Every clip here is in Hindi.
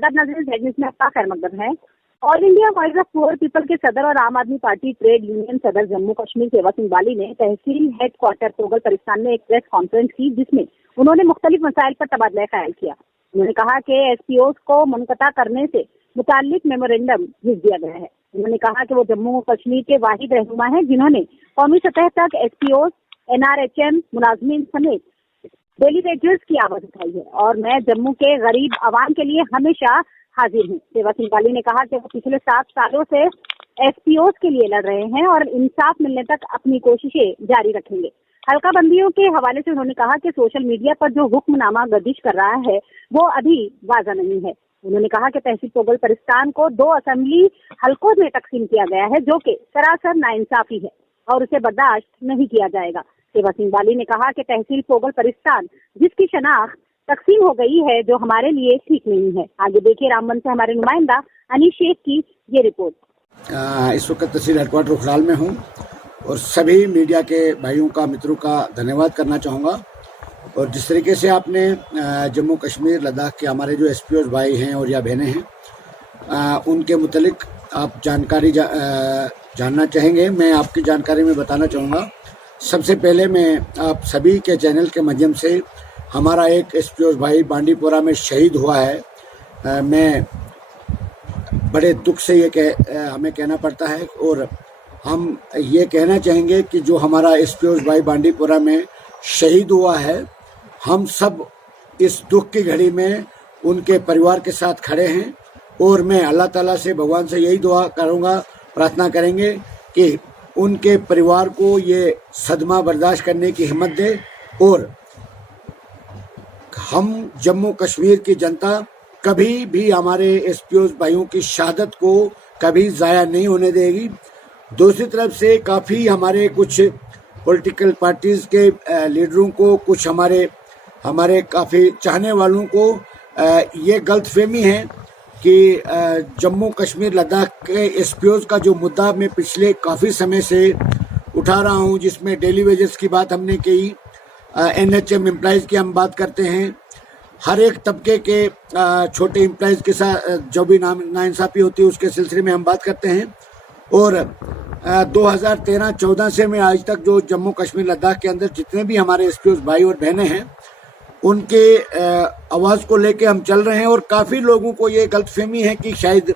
आदाब नाज़रीन, न्यूज़ में आपका खैर मकदम है। All India voice of poor people के सदर और आम आदमी पार्टी ट्रेड यूनियन सदर जम्मू कश्मीर सेवा सिंह बाली ने तहसील हेडक्वार्टर पोगल परिस्तान में एक प्रेस कॉन्फ्रेंस की, जिसमें उन्होंने मुख्तलिफ मसाइल पर तबादला ख्याल किया। उन्होंने कहा कि एसपीओ को मुनक़ता करने से मुताल्लिक मेमोरेंडम भेज दिया गया है। उन्होंने कहा कि वो जम्मू कश्मीर के वाहिद रहनुमा है जिन्होंने कौमी सतह तक एसपीओ, एनआरएचएम, मुलाजमीन समेत डेली वेजर्स की आवाज उठाई है और मैं जम्मू के गरीब आवाम के लिए हमेशा हाजिर हूँ। सेवा सिंह बाली ने कहा कि वो पिछले 7 सालों से एसपीओ के लिए लड़ रहे हैं और इंसाफ मिलने तक अपनी कोशिशें जारी रखेंगे। हल्का बंदियों के हवाले से उन्होंने कहा कि सोशल मीडिया पर जो हुक्मनामा गर्दिश कर रहा है वो अभी वाज़ा नहीं है। उन्होंने कहा कि तहसील पोगल परिस्तान को 2 असेंबली हलकों में तकसीम किया गया है, जो कि सरासर नाइंसाफी है और उसे बर्दाश्त नहीं किया जाएगा। सेवा सिंह बाली ने कहा कि तहसील पोगल परिस्तान जिसकी शनाख्त तकसीम हो गई है, जो हमारे लिए ठीक नहीं है। आगे देखिए रामबन से हमारे नुमाइंदा अनीश शेख की ये रिपोर्ट। इस वक्त तहसील हेडक्वार्टर उखराल में हूँ और सभी मीडिया के भाइयों का, मित्रों का धन्यवाद करना चाहूँगा। और जिस तरीके से आपने जम्मू कश्मीर लद्दाख के हमारे जो एसपीओ भाई हैं और या बहनें हैं, उनके मुतलिक आप जानकारी जानना चाहेंगे। मैं आपकी जानकारी में बताना चाहूँगा। सबसे पहले मैं आप सभी के चैनल के माध्यम से, हमारा एक एसपीओ भाई बांडीपोरा में शहीद हुआ है। मैं बड़े दुख से हमें कहना पड़ता है और हम ये कहना चाहेंगे कि जो हमारा एसपीओ भाई बांडीपोरा में शहीद हुआ है, हम सब इस दुख की घड़ी में उनके परिवार के साथ खड़े हैं और मैं अल्लाह ताला से, भगवान से यही दुआ करूँगा, प्रार्थना करेंगे कि उनके परिवार को ये सदमा बर्दाश्त करने की हिम्मत दे और हम जम्मू कश्मीर की जनता कभी भी हमारे एसपीओ भाइयों की शहादत को कभी ज़ाया नहीं होने देगी। दूसरी तरफ से काफ़ी हमारे कुछ पॉलिटिकल पार्टीज़ के लीडरों को, कुछ हमारे काफ़ी चाहने वालों को ये गलतफहमी है कि जम्मू कश्मीर लद्दाख के एसपीओ का जो मुद्दा मैं पिछले काफ़ी समय से उठा रहा हूँ, जिसमें डेली वेजेस की बात हमने की, एनएचएम एम्प्लॉइज़ की हम बात करते हैं, हर एक तबके के छोटे एम्प्लॉइज़ के साथ जो भी नाइंसाफ़ी होती है उसके सिलसिले में हम बात करते हैं। और 2013-14 से मैं आज तक जो जम्मू कश्मीर लद्दाख के अंदर जितने भी हमारे एसपीओ भाई और बहनें हैं, उनके आवाज़ को लेके हम चल रहे हैं। और काफ़ी लोगों को ये गलतफहमी है कि शायद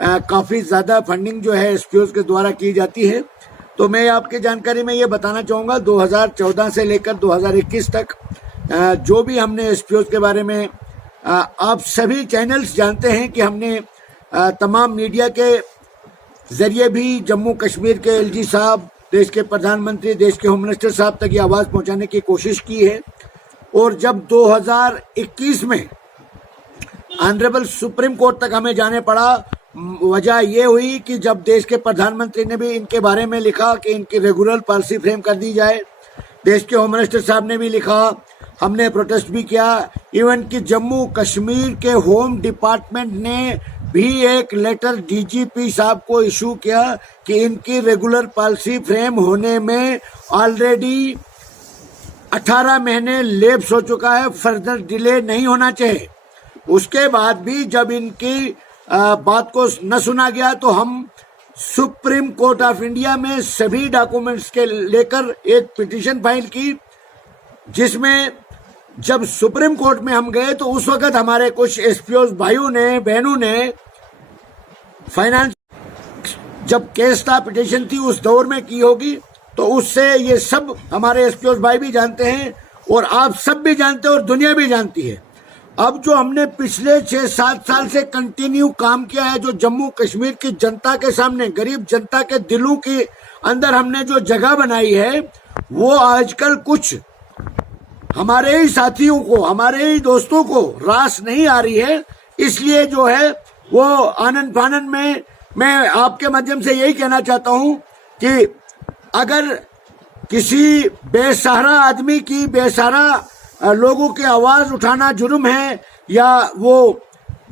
काफ़ी ज़्यादा फंडिंग जो है एसपीओ के द्वारा की जाती है। तो मैं आपकी जानकारी में ये बताना चाहूँगा, 2014 से लेकर 2021 तक जो भी हमने एसपीओ के बारे में, आप सभी चैनल्स जानते हैं कि हमने तमाम मीडिया के ज़रिए भी जम्मू कश्मीर के एलजी साहब, देश के प्रधानमंत्री, देश के होम मिनिस्टर साहब तक ये आवाज़ पहुँचाने की कोशिश की है। और जब 2021 में ऑनरेबल सुप्रीम कोर्ट तक हमें जाने पड़ा, वजह ये हुई कि जब देश के प्रधानमंत्री ने भी इनके बारे में लिखा कि इनकी रेगुलर पॉलिसी फ्रेम कर दी जाए, देश के होम मिनिस्टर साहब ने भी लिखा, हमने प्रोटेस्ट भी किया, इवन कि जम्मू कश्मीर के होम डिपार्टमेंट ने भी एक लेटर डीजीपी साहब को इशू किया कि इनकी रेगुलर पॉलिसी फ्रेम होने में ऑलरेडी 18 महीने लैप्स हो चुका है, फर्दर डिले नहीं होना चाहिए। उसके बाद भी जब इनकी बात को न सुना गया तो हम सुप्रीम कोर्ट ऑफ इंडिया में सभी डॉक्यूमेंट्स के लेकर एक पिटीशन फाइल की, जिसमें जब सुप्रीम कोर्ट में हम गए तो उस वक्त हमारे कुछ एसपीओ भाइयों ने, बहनों ने फाइनेंस, जब केस था, पिटीशन थी, उस दौर में की होगी, तो उससे ये सब हमारे एसपीओ भाई भी जानते हैं और आप सब भी जानते हैं और दुनिया भी जानती है। अब जो हमने पिछले 6-7 साल से कंटिन्यू काम किया है, जो जम्मू कश्मीर की जनता के सामने, गरीब जनता के दिलों के अंदर हमने जो जगह बनाई है, वो आजकल कुछ हमारे ही साथियों को, हमारे ही दोस्तों को रास नहीं आ रही है। इसलिए जो है वो आनंद फानंद में मैं आपके माध्यम से यही कहना चाहता हूं कि अगर किसी बेसहारा आदमी की, बेसहारा लोगों की आवाज उठाना जुर्म है या वो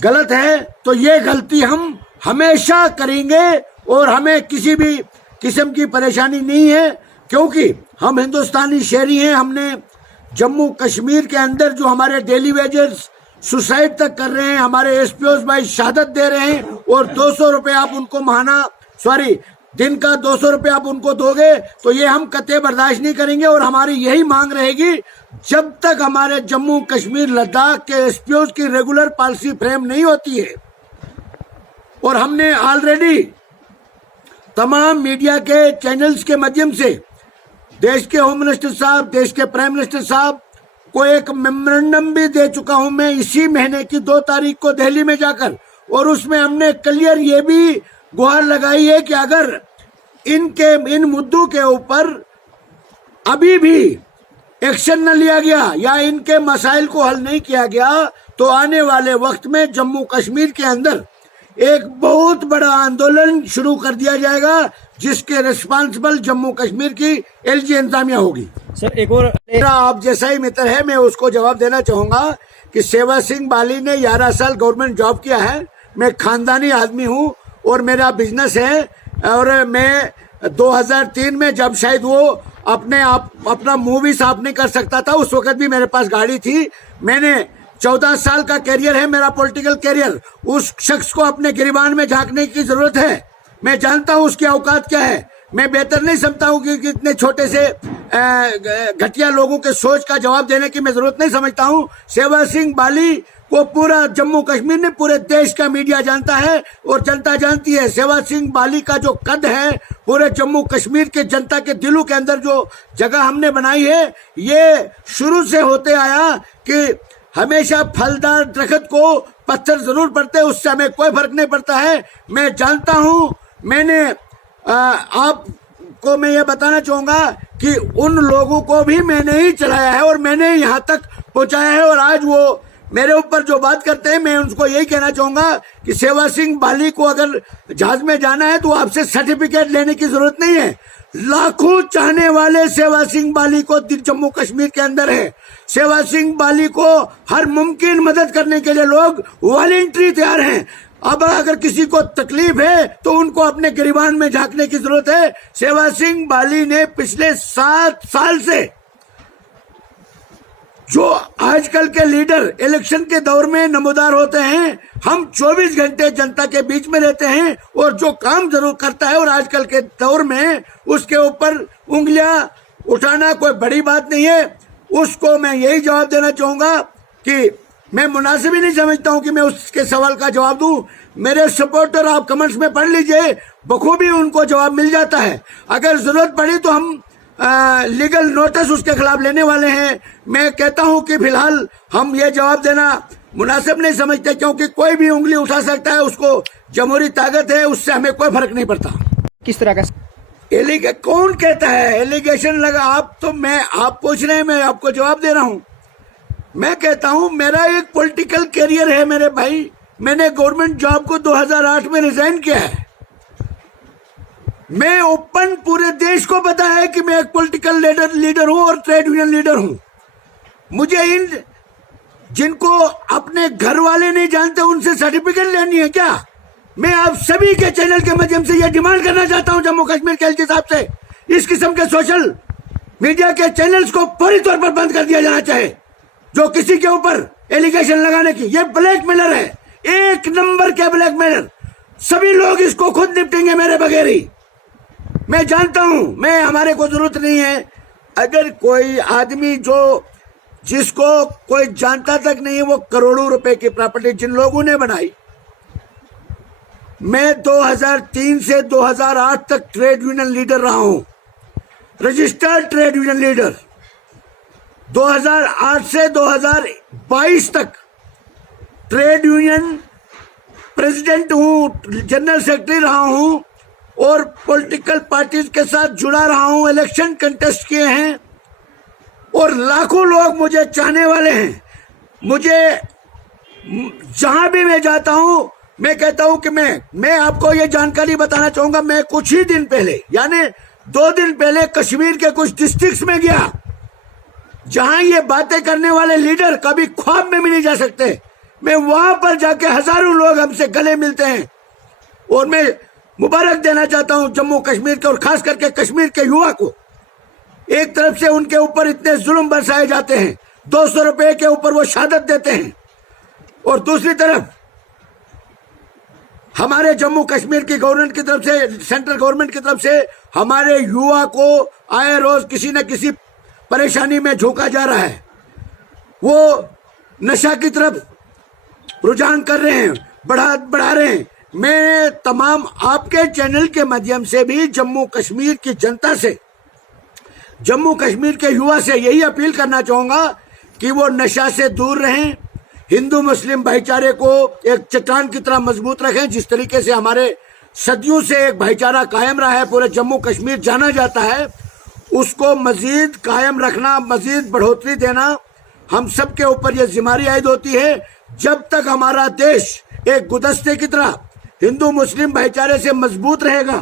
गलत है, तो ये गलती हम हमेशा करेंगे और हमें किसी भी किस्म की परेशानी नहीं है, क्योंकि हम हिंदुस्तानी शहरी हैं। हमने जम्मू कश्मीर के अंदर जो हमारे डेली वेजर्स, सुसाइड तक कर रहे हैं, हमारे एसपीओ भाई शहादत दे रहे हैं, और 200 रुपए आप उनको दिन का 200 रुपए आप उनको दोगे तो ये हम कतई बर्दाश्त नहीं करेंगे। और हमारी यही मांग रहेगी, जब तक हमारे जम्मू कश्मीर लद्दाख के एसपीओ की रेगुलर पॉलिसी फ्रेम नहीं होती है। और हमने ऑलरेडी तमाम मीडिया के चैनल्स के माध्यम से देश के होम मिनिस्टर साहब, देश के प्राइम मिनिस्टर साहब को एक मेमोरेंडम भी दे चुका हूं मैं इसी महीने की 2 तारीख को दिल्ली में जाकर। और उसमें हमने क्लियर ये भी गुहार लगाई है कि अगर इन मुद्दों के ऊपर अभी भी एक्शन न लिया गया या इनके मसाइल को हल नहीं किया गया तो आने वाले वक्त में जम्मू कश्मीर के अंदर एक बहुत बड़ा आंदोलन शुरू कर दिया जाएगा, जिसके रिस्पांसिबल जम्मू कश्मीर की एलजी इंतजामिया होगी। सर एक और मेरा आप जैसा ही मित्र है, मैं उसको जवाब देना चाहूंगा कि सेवा सिंह बाली ने 11 साल गवर्नमेंट जॉब किया है। मैं खानदानी आदमी हूं और मेरा बिजनेस है। और मैं 2003 में जब शायद वो अपना मूवी साफ नहीं कर सकता था, उस वक्त भी मेरे पास गाड़ी थी। मैंने 14 साल का कैरियर है मेरा पॉलिटिकल कैरियर। उस शख्स को अपने गिरबान में झांकने की जरूरत है। मैं जानता हूं उसकी औकात क्या है। मैं बेहतर नहीं समझता हूं कि इतने छोटे से घटिया लोगों के सोच का जवाब देने की मैं जरूरत नहीं समझता हूं। सेवा सिंह बाली को पूरा जम्मू कश्मीर ने, पूरे देश का मीडिया जानता है और जनता जानती है। सेवा सिंह बाली का जो कद है पूरे जम्मू कश्मीर के जनता के दिलों के अंदर जो जगह हमने बनाई है, ये शुरू से होते आया कि हमेशा फलदार दरख्त को पत्थर जरूर पड़ते हैं, उससे हमें कोई फर्क नहीं पड़ता है। मैं जानता हूं, मैंने आपको मैं ये बताना चाहूंगा कि उन लोगों को भी मैंने ही चलाया है और मैंने यहाँ तक पहुंचाया है। और आज वो मेरे ऊपर जो बात करते हैं, मैं उनको यही कहना चाहूंगा कि सेवा सिंह बाली को अगर जहाज में जाना है तो आपसे सर्टिफिकेट लेने की जरूरत नहीं है। लाखों चाहने वाले सेवा सिंह बाली को जम्मू कश्मीर के अंदर है। सेवा सिंह बाली को हर मुमकिन मदद करने के लिए लोग वॉलंटरी तैयार हैं। अब अगर किसी को तकलीफ है तो उनको अपने गिरबान में झांकने की जरूरत है। सेवा सिंह बाली ने पिछले 7 साल से, जो आजकल के लीडर इलेक्शन के दौर में नमोदार होते हैं, हम 24 घंटे जनता के बीच में रहते हैं और जो काम जरूर करता है और आजकल के दौर में उसके ऊपर उंगलियां उठाना कोई बड़ी बात नहीं है। उसको मैं यही जवाब देना चाहूंगा कि मैं मुनासिब ही नहीं समझता हूं कि मैं उसके सवाल का जवाब दूं। मेरे सपोर्टर आप कमेंट्स में पढ़ लीजिए, बखूबी उनको जवाब मिल जाता है। अगर जरूरत पड़ी तो हम लीगल नोटिस उसके खिलाफ लेने वाले हैं। मैं कहता हूं कि फिलहाल हम ये जवाब देना मुनासिब नहीं समझते, क्योंकि कोई भी उंगली उठा सकता है, उसको जमहूरी ताकत है, उससे हमें कोई फर्क नहीं पड़ता। किस तरह का कौन कहता है एलिगेशन लगा? आप पूछ रहे हैं, मैं आपको जवाब दे रहा हूं। मैं कहता हूं मेरा एक पॉलिटिकल कैरियर है मेरे भाई। मैंने गवर्नमेंट जॉब को 2008 में रिजाइन किया है। मैं ओपन पूरे देश को पता है कि मैं एक पॉलिटिकल लीडर हूं और ट्रेड यूनियन लीडर हूं। मुझे जिनको अपने घर वाले नहीं जानते उनसे सर्टिफिकेट लेनी है क्या? मैं आप सभी के चैनल के माध्यम से यह डिमांड करना चाहता हूं जम्मू कश्मीर के एलजी साहब से, इस किस्म के सोशल मीडिया के चैनल्स को पूरी तौर पर बंद कर दिया जाना चाहिए। जो किसी के ऊपर एलिगेशन लगाने की, यह ब्लैकमेलर है, 1 नंबर के ब्लैकमेलर। सभी लोग इसको खुद निपटेंगे मेरे बगैर ही। मैं जानता हूं, हमारे को जरूरत नहीं है। अगर कोई आदमी जिसको कोई जानता तक नहीं है, वो करोड़ों रुपए की प्रॉपर्टी जिन लोगों ने बनाई। मैं 2003 से 2008 तक ट्रेड यूनियन लीडर रहा हूं, रजिस्टर्ड ट्रेड यूनियन लीडर। 2008 से 2022 तक ट्रेड यूनियन प्रेसिडेंट हूं, जनरल सेक्रेटरी रहा हूं और पॉलिटिकल पार्टीज के साथ जुड़ा रहा हूं। इलेक्शन कंटेस्ट किए हैं और लाखों लोग मुझे चाहने वाले हैं। मुझे जहां भी मैं जाता हूं, मैं कहता हूं कि मैं आपको ये जानकारी बताना चाहूंगा। मैं कुछ ही दिन पहले, यानी 2 दिन पहले, कश्मीर के कुछ डिस्ट्रिक्ट्स में गया जहां ये बातें करने वाले लीडर कभी ख्वाब में भी नहीं जा सकते। मैं वहां पर जाके हजारों लोग हमसे गले मिलते हैं और मैं मुबारक देना चाहता हूं जम्मू कश्मीर के और खास करके कश्मीर के युवा को। एक तरफ से उनके ऊपर इतने जुल्म बरसाए जाते हैं, 200 रुपए के ऊपर वो शहादत देते हैं। और दूसरी तरफ हमारे जम्मू कश्मीर की गवर्नमेंट की तरफ से, सेंट्रल गवर्नमेंट की तरफ से हमारे युवा को आए रोज किसी न किसी परेशानी में झोंका जा रहा है। वो नशा की तरफ रुझान कर रहे हैं, बढ़ा रहे हैं। मैं तमाम आपके चैनल के माध्यम से भी जम्मू कश्मीर की जनता से, जम्मू कश्मीर के युवा से यही अपील करना चाहूंगा कि वो नशा से दूर रहें, हिंदू मुस्लिम भाईचारे को एक चट्टान की तरह मजबूत रखें। जिस तरीके से हमारे सदियों से एक भाईचारा कायम रहा है, पूरे जम्मू कश्मीर जाना जाता है, उसको मजीद कायम रखना, मजीद बढ़ोतरी देना हम सब के ऊपर ये जिम्मेदारी आयद होती है। जब तक हमारा देश एक गुलदस्ते की तरह हिंदू मुस्लिम भाईचारे से मजबूत रहेगा,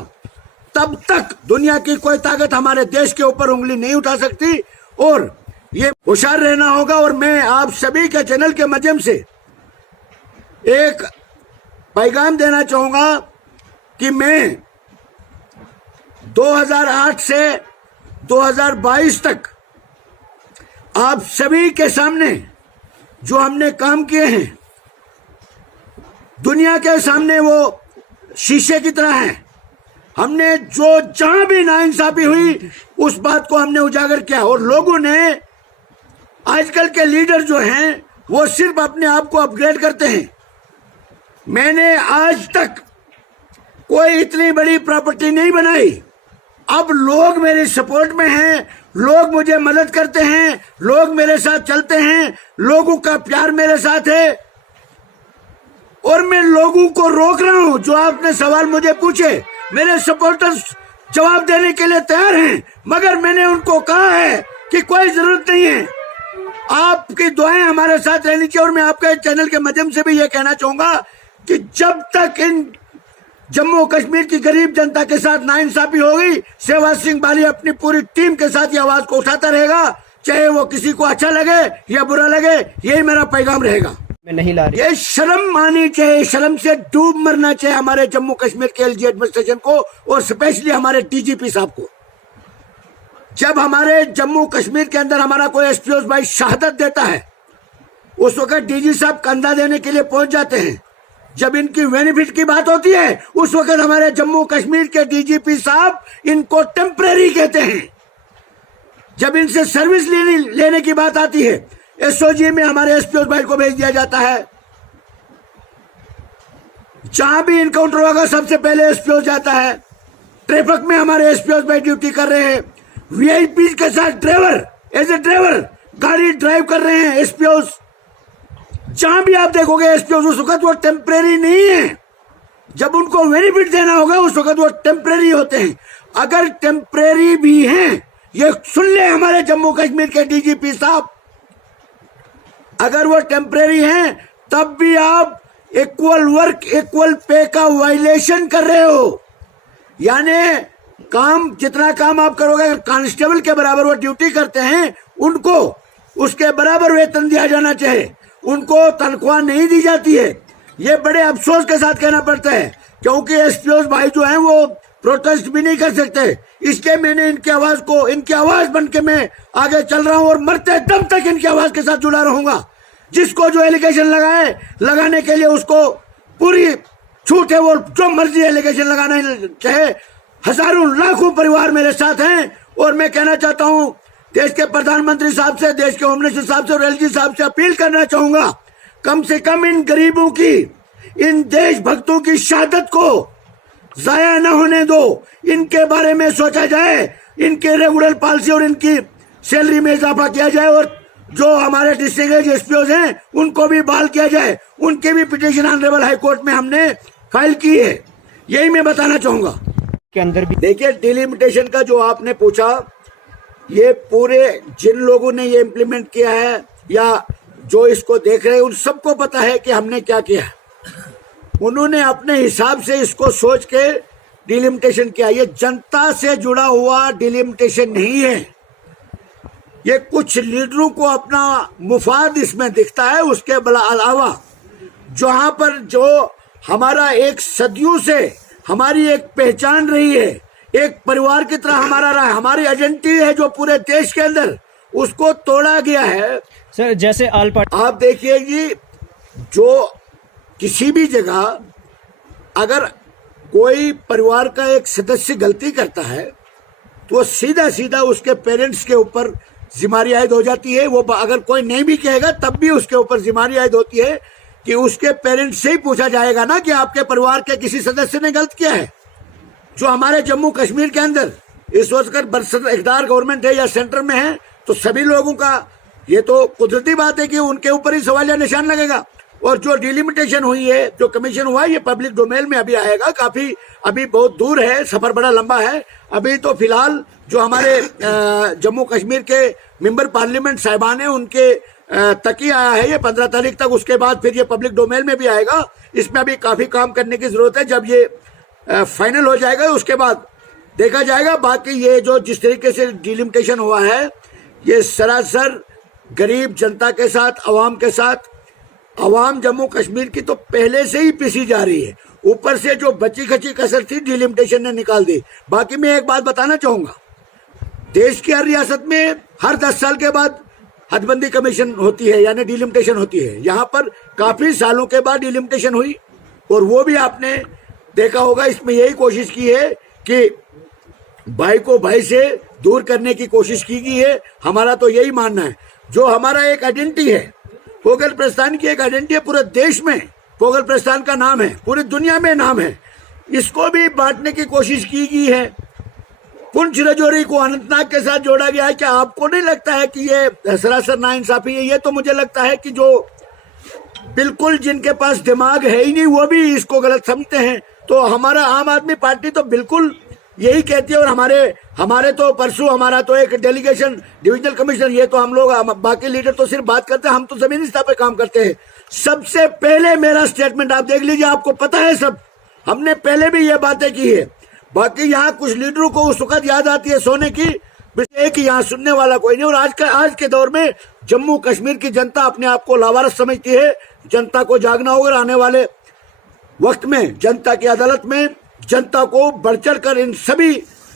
तब तक दुनिया की कोई ताकत हमारे देश के ऊपर उंगली नहीं उठा सकती। और ये होशियार रहना होगा। और मैं आप सभी के चैनल के माध्यम से एक पैगाम देना चाहूंगा कि मैं 2008 से 2022 तक आप सभी के सामने जो हमने काम किए हैं, दुनिया के सामने वो शीशे की तरह है। हमने जो जहां भी नाइंसाफी हुई उस बात को हमने उजागर किया। और लोगों ने, आजकल के लीडर जो हैं वो सिर्फ अपने आप को अपग्रेड करते हैं। मैंने आज तक कोई इतनी बड़ी प्रॉपर्टी नहीं बनाई। अब लोग मेरे सपोर्ट में हैं, लोग मुझे मदद करते हैं, लोग मेरे साथ चलते हैं, लोगों का प्यार मेरे साथ है। और मैं लोगों को रोक रहा हूं। जो आपने सवाल मुझे पूछे, मेरे सपोर्टर्स जवाब देने के लिए तैयार हैं, मगर मैंने उनको कहा है कि कोई जरूरत नहीं है, आपकी दुआएं हमारे साथ रहनी चाहिए। और मैं आपके चैनल के माध्यम से भी ये कहना चाहूंगा कि जब तक इन जम्मू कश्मीर की गरीब जनता के साथ नाइंसाफी होगी, शहबाज सिंह बाली अपनी पूरी टीम के साथ ये आवाज को उठाता रहेगा, चाहे वो किसी को अच्छा लगे या बुरा लगे। यही मेरा पैगाम रहेगा। मैं नहीं ला रही। ये शर्म आनी चाहिए, शर्म से डूब मरना चाहिए हमारे जम्मू कश्मीर के एलजी एडमिनिस्ट्रेशन को और स्पेशली हमारे डीजीपी साहब को। जब हमारे जम्मू कश्मीर के अंदर हमारा कोई एसपीओ भाई शहादत देता है, उस वक्त डीजी साहब कंधा देने के लिए पहुंच जाते हैं। जब इनकी बेनिफिट की बात होती है, उस वक्त हमारे जम्मू कश्मीर के डीजीपी साहब इनको टेम्परेरी कहते हैं। जब इनसे सर्विस लेने की बात आती है, एसओजी में हमारे एसपीओ भाई को भेज दिया जाता है। जहां भी इनकाउंटर होगा सबसे पहले एसपीओ जाता है। ट्रैफिक में हमारे एसपीओ भाई ड्यूटी कर रहे हैं। वीआईपी के साथ ड्राइवर, एज ए ड्राइवर गाड़ी ड्राइव कर रहे हैं एसपीओ। जहां भी आप देखोगे एसपीओ उस वक्त वो टेम्परेरी नहीं है। जब उनको बेनिफिट देना होगा उस वक्त वो टेम्परेरी होते हैं। अगर टेम्परेरी भी हैं, ये सुन ले हमारे जम्मू कश्मीर के डीजीपी साहब, अगर वो टेम्परेरी हैं तब भी आप इक्वल वर्क इक्वल पे का वायलेशन कर रहे हो। यानी काम, जितना काम आप करोगे, अगर कांस्टेबल के बराबर वो ड्यूटी करते हैं, उनको उसके बराबर वेतन दिया जाना चाहिए। उनको तनख्वाह नहीं दी जाती है। ये बड़े अफसोस के साथ कहना पड़ता है, क्योंकि एसपीओ भाई जो हैं वो प्रोटेस्ट भी नहीं कर सकते। इसलिए मैंने इनकी आवाज को, इनकी आवाज बन के मैं आगे चल रहा हूं और मरते दम तक इनकी आवाज के साथ जुड़ा रहूंगा। जिसको जो एलिगेशन लगाने के लिए उसको पूरी छूट है, वो जो मर्जी एलिगेशन लगाना चाहे। हजारों लाखों परिवार मेरे साथ हैं। और मैं कहना चाहता हूं देश के प्रधानमंत्री साहब से, देश के होम मिनिस्टर साहब से और एलजी साहब से अपील करना चाहूंगा, कम से कम इन गरीबों की, इन देशभक्तों की शहादत को जाया न होने दो। इनके बारे में सोचा जाए, इनके रेगुलर पॉलिसी और इनकी सैलरी में इजाफा किया जाए। और जो हमारे डिस्ट्रिक्ट एसपीओ हैं उनको भी बहाल किया जाए। उनके भी पिटीशन ऑनरेबल हाई कोर्ट में हमने फाइल की है। यही मैं बताना चाहूंगा। के अंदर भी देखिए, डिलिमिटेशन का जो आपने पूछा, ये पूरे जिन लोगों ने ये इम्प्लीमेंट किया है या जो इसको देख रहे हैं, उन सबको पता है कि हमने क्या किया। उन्होंने अपने हिसाब से इसको सोच के डिलिमिटेशन किया। ये जनता से जुड़ा हुआ डिलिमिटेशन नहीं है। ये कुछ लीडरों को अपना मुफाद इसमें दिखता है। उसके अलावा जहां पर जो हमारा एक सदियों से हमारी एक पहचान रही है, एक परिवार की तरह हमारा रहा है, हमारी आइडेंटिटी है जो पूरे देश के अंदर, उसको तोड़ा गया है। सर जैसे ऑल पार्टी, आप देखिए जी, जो किसी भी जगह अगर कोई परिवार का एक सदस्य गलती करता है तो सीधा सीधा उसके पेरेंट्स के ऊपर जिम्मेदारी आयद हो जाती है। वो अगर कोई नहीं भी कहेगा तब भी उसके ऊपर जिम्मेदारी आयद होती है कि उसके पेरेंट्स से ही पूछा जाएगा ना कि आपके परिवार के किसी सदस्य ने गलत किया है। जो हमारे जम्मू कश्मीर के अंदर इस वक्त इक़्तिदार गवर्नमेंट है या सेंटर में है, तो सभी लोगों का ये तो कुदरती बात है कि उनके ऊपर ही सवालिया निशान लगेगा। और जो डिलिमिटेशन हुई है, जो कमीशन हुआ है, ये पब्लिक डोमेन में अभी आएगा। काफी अभी बहुत दूर है, सफर बड़ा लंबा है। अभी तो फिलहाल जो हमारे जम्मू कश्मीर के मेंबर पार्लियामेंट साहिबान है उनके तक ही आया है ये 15 तारीख तक। उसके बाद फिर ये पब्लिक डोमेन में भी आएगा। इसमें अभी काफी काम करने की जरूरत है। जब ये फाइनल हो जाएगा उसके बाद देखा जाएगा। बाकी ये जो जिस तरीके से डिलिमिटेशन हुआ है ये सरासर गरीब जनता के साथ, अवाम के साथ, अवाम जम्मू कश्मीर की तो पहले से ही पिसी जा रही है। ऊपर से जो बची खची कसर थी डिलिमिटेशन ने निकाल दी। बाकी मैं एक बात बताना चाहूंगा, देश की हर रियासत में हर 10 साल के बाद हदबंदी कमीशन होती है यानी डिलिमिटेशन होती है। यहाँ पर काफी सालों के बाद डिलिमिटेशन हुई और वो भी आपने देखा होगा। इसमें यही कोशिश की है कि भाई को भाई से दूर करने की कोशिश की गई है। हमारा तो यही मानना है, जो हमारा एक आइडेंटिटी है, पोगल प्रस्थान की एक आइडेंटिटी है, पूरे देश में पोगल प्रस्थान का नाम है, पूरी दुनिया में नाम है, इसको भी बांटने की कोशिश की गई है। पुंछ राजौरी को अनंतनाग के साथ जोड़ा गया है। क्या आपको नहीं लगता है कि ये सरासर नाइंसाफी है? ये तो मुझे लगता है कि जो बिल्कुल जिनके पास दिमाग है ही नहीं वो भी इसको गलत समझते हैं। तो हमारा आम आदमी पार्टी तो बिल्कुल यही कहती है। और हमारे तो परसों हमारा तो एक डेलीगेशन डिविजनल कमिश्नर, ये तो हम लोग बाकी लीडर तो सिर्फ बात करते हैं, हम तो जमीनी स्तर पे काम करते हैं। सबसे पहले मेरा स्टेटमेंट आप देख लीजिए, आपको पता है सब, हमने पहले भी ये बातें की है। बाकी यहाँ कुछ लीडरों को उस वक्त याद आती है सोने की, एक यहाँ सुनने वाला कोई नहीं। और आज के दौर में जम्मू कश्मीर की जनता अपने आप को लावारिस समझती है। जनता को जागना होगा। आने वाले वक्त में जनता की अदालत में जनता को बढ़ चढ़ कर इन सभी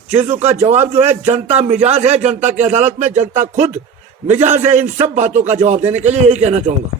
चीजों का जवाब जो है, जनता मिजाज है, जनता की अदालत में जनता खुद मिजाज है इन सब बातों का जवाब देने के लिए। यही कहना चाहूंगा।